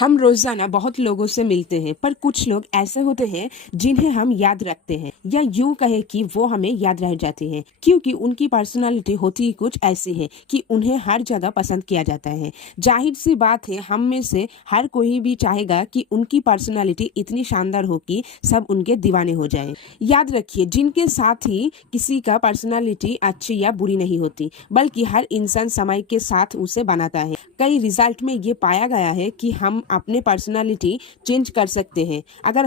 हम रोजाना बहुत लोगों से मिलते हैं, पर कुछ लोग ऐसे होते हैं जिन्हें हम याद रखते हैं, या यूं कहे कि वो हमें याद रह जाते हैं, क्योंकि उनकी पर्सनालिटी होती ही कुछ ऐसी है कि उन्हें हर जगह पसंद किया जाता है। जाहिर सी बात है, हम में से हर कोई भी चाहेगा कि उनकी पर्सनालिटी इतनी शानदार हो कि सब उनके दीवाने हो जाएं। याद रखिए, जिनके साथ ही किसी का पर्सनालिटी अच्छी या बुरी नहीं होती, बल्कि हर इंसान समय के साथ उसे बनाता है। कई रिजल्ट में ये पाया गया है कि हम अपने पर्सनालिटी चेंज कर सकते हैं अगर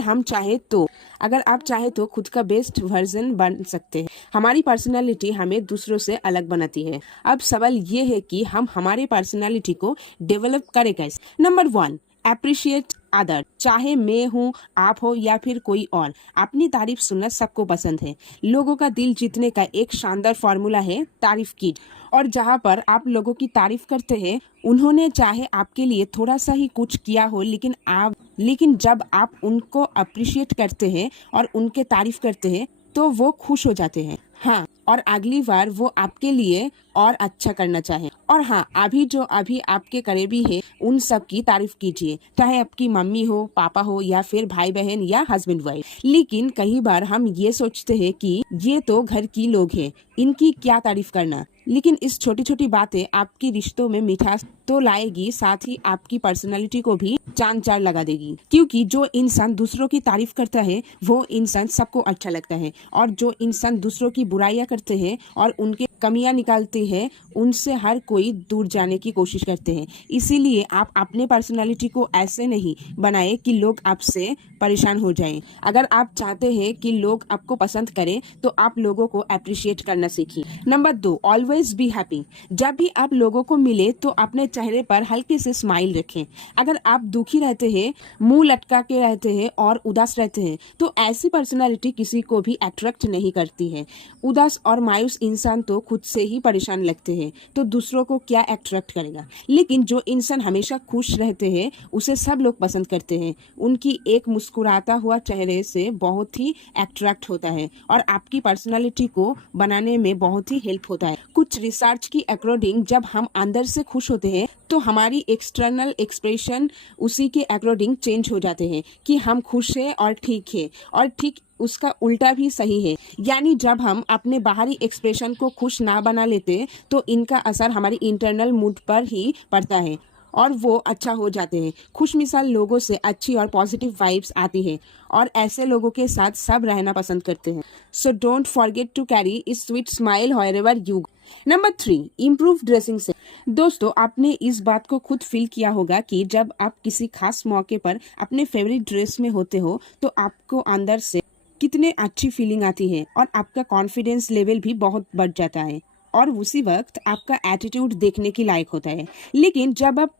आप चाहे तो खुद का बेस्ट वर्जन बन सकते हैं। हमारी पर्सनालिटी हमें दूसरों से अलग बनाती है। अब सवाल ये है कि हम हमारे पर्सनालिटी को डेवलप करें कैसे। Number 1, appreciate other. चाहे मैं हूँ, आप हो या फिर कोई और, अपनी तारीफ सुनना सबको पसंद है। लोगों का दिल जीतने का एक शानदार फॉर्मूला है तारीफ की। और जहाँ पर आप लोगों की तारीफ करते हैं, उन्होंने चाहे आपके लिए थोड़ा सा ही कुछ किया हो, लेकिन जब आप उनको अप्रिशिएट करते हैं और उनके तारीफ करते हैं तो वो खुश हो जाते हैं। हाँ, और अगली बार वो आपके लिए और अच्छा करना चाहे। और हाँ, अभी आपके करीबी है, उन सब की तारीफ कीजिए, चाहे आपकी मम्मी हो, पापा हो या फिर भाई बहन या हस्बैंड वाइफ। लेकिन कई बार हम ये सोचते हैं कि ये तो घर की लोग हैं, इनकी क्या तारीफ करना। लेकिन इस छोटी छोटी बातें आपकी रिश्तों में मिठास तो लाएगी, साथ ही आपकी पर्सनालिटी को भी चांद चार लगा देगी। क्योंकि जो इंसान दूसरों की तारीफ करता है वो इंसान सबको अच्छा लगता है, और जो इंसान दूसरों की बुराइयां करते हैं और उनके कमियां निकालते हैं, उनसे हर कोई दूर जाने की कोशिश करते हैं। इसीलिए आप अपने पर्सनालिटी को ऐसे नहीं बनाएं कि लोग आपसे परेशान हो जाएं। अगर आप चाहते हैं कि लोग आपको पसंद करें तो आप लोगों को अप्रिशिएट करना सीखिए। Number 2, always be happy. जब भी आप लोगों को मिले तो अपने चेहरे पर हल्के से स्माइल रखें। अगर आप दुखी रहते हैं, मुंह लटका के रहते हैं और उदास रहते हैं, तो ऐसी पर्सनालिटी किसी को भी अट्रैक्ट नहीं करती है। उदास और मायूस इंसान तो खुद से ही परेशान लगते हैं, तो दूसरों को क्या अट्रैक्ट करेगा। लेकिन जो इंसान हमेशा खुश रहते हैं उसे सब लोग पसंद करते हैं। उनकी एक मुस्कुराता हुआ चेहरे से बहुत ही अट्रैक्ट होता है और आपकी पर्सनालिटी को बनाने में बहुत ही हेल्प होता है। कुछ रिसर्च की अकॉर्डिंग जब हम अंदर से खुश होते हैं तो हमारी एक्सटर्नल एक्सप्रेशन उसी के अकॉर्डिंग चेंज हो जाते हैं कि हम खुश हैं और ठीक है, और ठीक उसका उल्टा भी सही है। यानी जब हम अपने बाहरी एक्सप्रेशन को खुश ना बना लेते तो इनका असर हमारी इंटरनल मूड पर ही पड़ता है और वो अच्छा हो जाते हैं। खुशमिसाल लोगों से अच्छी और पॉजिटिव वाइब्स आती है और ऐसे लोगों के साथ सब रहना पसंद करते हैं। So don't forget to carry a sweet smile wherever you go. Number 3, improve dressing sense. दोस्तों, आपने इस बात को खुद फील किया होगा कि जब आप किसी खास मौके पर अपने फेवरेट ड्रेस में होते हो तो आपको अंदर से कितने अच्छी फीलिंग आती है और आपका कॉन्फिडेंस लेवल भी बहुत बढ़ जाता है और उसी वक्त आपका एटीट्यूड देखने के लायक होता है। लेकिन जब आप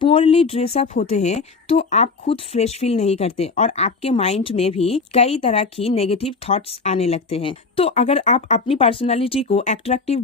पोअरली ड्रेसअप होते हैं तो आप खुद फ्रेश फील नहीं करते और आपके माइंड में भी कई तरह की नेगेटिव थॉट्स आने लगते हैं। तो अगर आप अपनी पर्सनालिटी को अट्रैक्टिव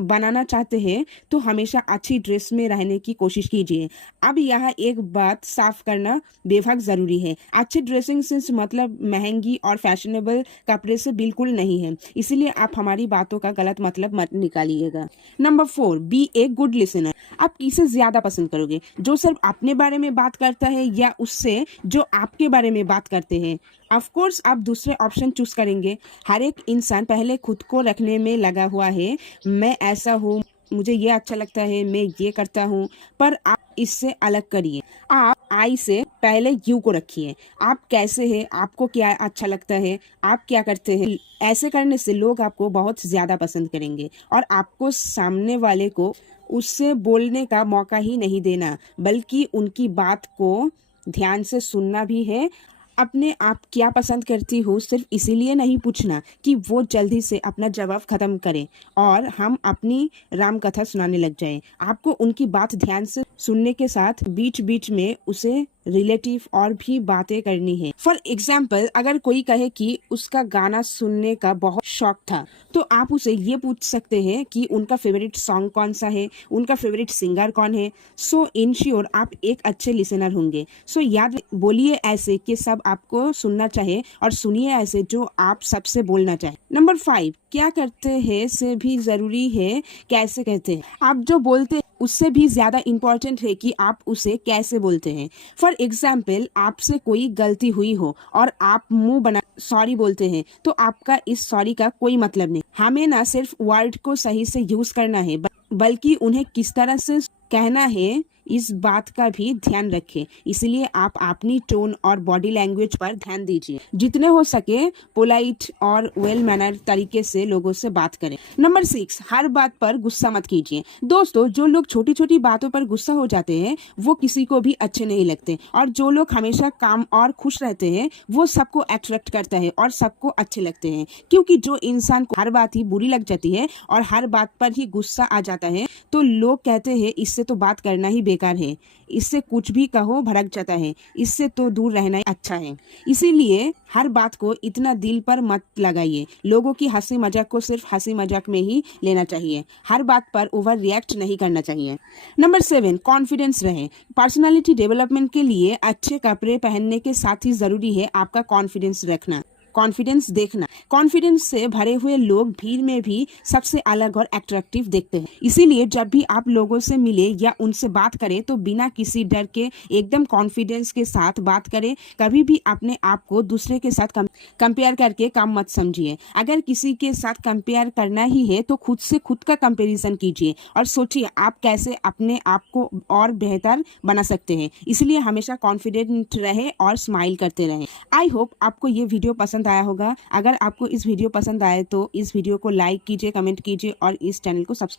बनाना चाहते हैं तो हमेशा अच्छी ड्रेस में रहने की कोशिश कीजिए। अब यहाँ एक बात साफ करना बेहद जरूरी है, अच्छे ड्रेसिंग सेंस मतलब महंगी और फैशनेबल कपड़े से बिल्कुल नहीं है, इसलिए आप हमारी बातों का गलत मतलब मत निकालिएगा। Number 4, be a good listener. आप किसे ज्यादा पसंद करोगे, जो सिर्फ अपने बारे में बात करता है या उससे जो आपके बारे में बात करते हैं। ऑफ कोर्स आप दूसरे ऑप्शन चूज करेंगे। हर एक इंसान पहले खुद को रखने में लगा हुआ है, मैं ऐसा हूँ, मुझे ये अच्छा लगता है, मैं ये करता हूँ। पर आप इससे अलग करिए, आप आई से पहले यू को रखिए। आप कैसे हैं, आपको क्या अच्छा लगता है, आप क्या करते हैं। ऐसे करने से लोग आपको बहुत ज्यादा पसंद करेंगे और आपको सामने वाले को उससे बोलने का मौका ही नहीं देना, बल्कि उनकी बात को ध्यान से सुनना भी है। अपने आप क्या पसंद करती हो सिर्फ इसीलिए नहीं पूछना कि वो जल्दी से अपना जवाब खत्म करें और हम अपनी राम कथा सुनाने लग जाएं। आपको उनकी बात ध्यान से सुनने के साथ बीच बीच में उसे रिलेटिव और भी बातें करनी है। फॉर एग्जाम्पल, अगर कोई कहे कि उसका गाना सुनने का बहुत शौक था तो आप उसे ये पूछ सकते हैं कि उनका फेवरेट सॉन्ग कौन सा है, उनका फेवरेट सिंगर कौन है। सो इंश्योर आप एक अच्छे लिसनर होंगे। सो याद बोलिए ऐसे कि सब आपको सुनना चाहे और सुनिए ऐसे जो आप सबसे बोलना चाहे। नंबर 5, क्या करते हैं से भी जरूरी है कैसे कहते हैं। आप जो बोलते हैं उससे भी ज्यादा इम्पोर्टेंट है कि आप उसे कैसे बोलते हैं। फॉर एग्जाम्पल, आपसे कोई गलती हुई हो और आप मुंह बना सॉरी बोलते हैं तो आपका इस सॉरी का कोई मतलब नहीं। हमें ना सिर्फ वर्ड को सही से यूज करना है बल्कि उन्हें किस तरह से कहना है इस बात का भी ध्यान रखें। इसलिए आप अपनी टोन और बॉडी लैंग्वेज पर ध्यान दीजिए। जितने हो सके पोलाइट और वेल मैनर तरीके से लोगों से बात करें। नंबर 6, हर बात पर गुस्सा मत कीजिए। दोस्तों, जो लोग छोटी छोटी बातों पर गुस्सा हो जाते हैं वो किसी को भी अच्छे नहीं लगते, और जो लोग हमेशा काम और खुश रहते हैं वो सबको अट्रैक्ट करता है और सबको अच्छे लगते हैं। क्योंकि जो इंसान को हर बात ही बुरी लग जाती है और हर बात पर ही गुस्सा आ जाता है तो लोग कहते हैं इससे तो बात करना ही बेकार है, इससे कुछ भी कहो भड़क जाता है, इससे तो दूर रहना ही अच्छा है। इसीलिए हर बात को इतना दिल पर मत लगाइए। लोगों की हंसी मजाक को सिर्फ हंसी मजाक में ही लेना चाहिए, हर बात पर ओवर रिएक्ट नहीं करना चाहिए। नंबर 7, कॉन्फिडेंस रहें। पर्सनालिटी डेवलपमेंट के लिए अच्छे कपड़े पहनने के साथ ही जरूरी है आपका कॉन्फिडेंस रखना, कॉन्फिडेंस देखना। कॉन्फिडेंस से भरे हुए लोग भीड़ में भी सबसे अलग और अट्रैक्टिव दिखते हैं। इसीलिए जब भी आप लोगों से मिले या उनसे बात करें तो बिना किसी डर के एकदम कॉन्फिडेंस के साथ बात करें। कभी भी अपने आप को दूसरे के साथ कंपेयर करके कम मत समझिए। अगर किसी के साथ कंपेयर करना ही है तो खुद से खुद का कंपैरिजन कीजिए और सोचिए आप कैसे अपने आप को और बेहतर बना सकते हैं। इसलिए हमेशा कॉन्फिडेंट रहे और स्माइल करते रहें। आई होप आपको ये वीडियो पसंद आया होगा। अगर आपको इस वीडियो पसंद आए तो इस वीडियो को लाइक कीजिए, कमेंट कीजिए और इस चैनल को सब्सक्राइब